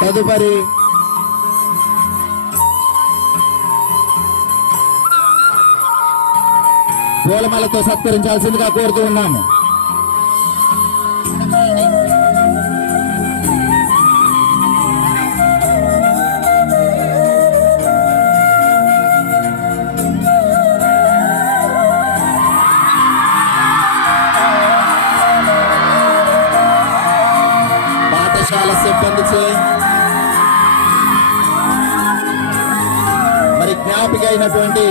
తదుపరి పూలమాలతో సత్కరించాల్సిందిగా కోరుతూ ఉన్నాము. పాఠశాల సిబ్బందిచే మరి జ్ఞాపిక అయినటువంటి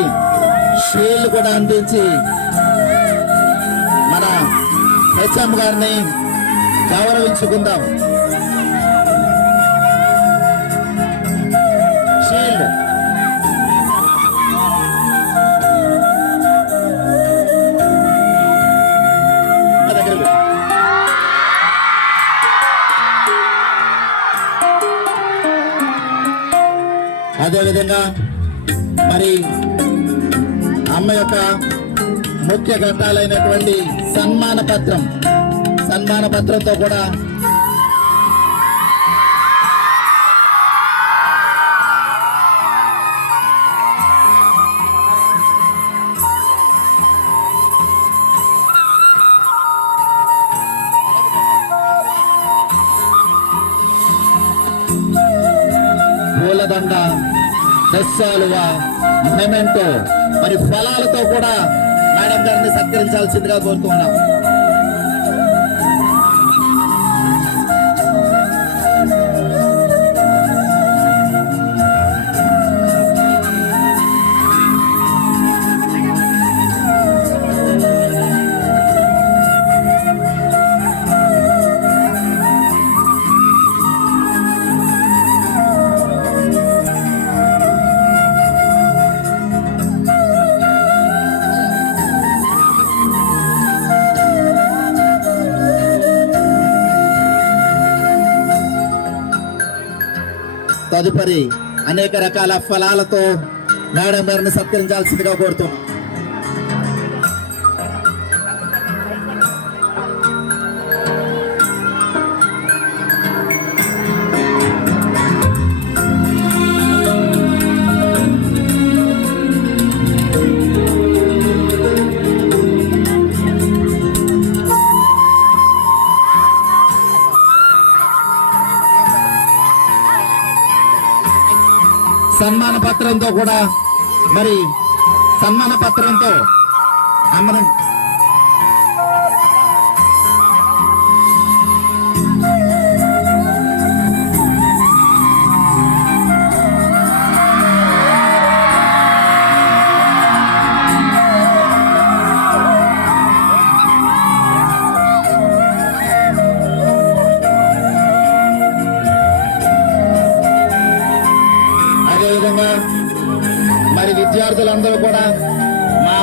షీల్డ్ కూడా అందించి మన హెచ్ఎం గారిని గౌరవించుకుందాం. షీల్డ్ అదేవిధంగా మరి అమ్మ యొక్క ముఖ్య ఘట్టాలైనటువంటి సన్మాన పత్రంతో కూడా పూలదండ, దశాలువ, మెమెంటో మరి ఫలాలతో కూడా మేడం గారిని సత్కరించాల్సిందిగా కోరుతున్నాం. తదుపరి అనేక రకాల ఫలాలతో మేడం గారిని సత్కరించాల్సిందిగా కోరుతున్నాం. సన్మాన పత్రంతో కూడా మరి సన్మాన పత్రంతో అమ్మను మరి విద్యార్థులందరూ కూడా మా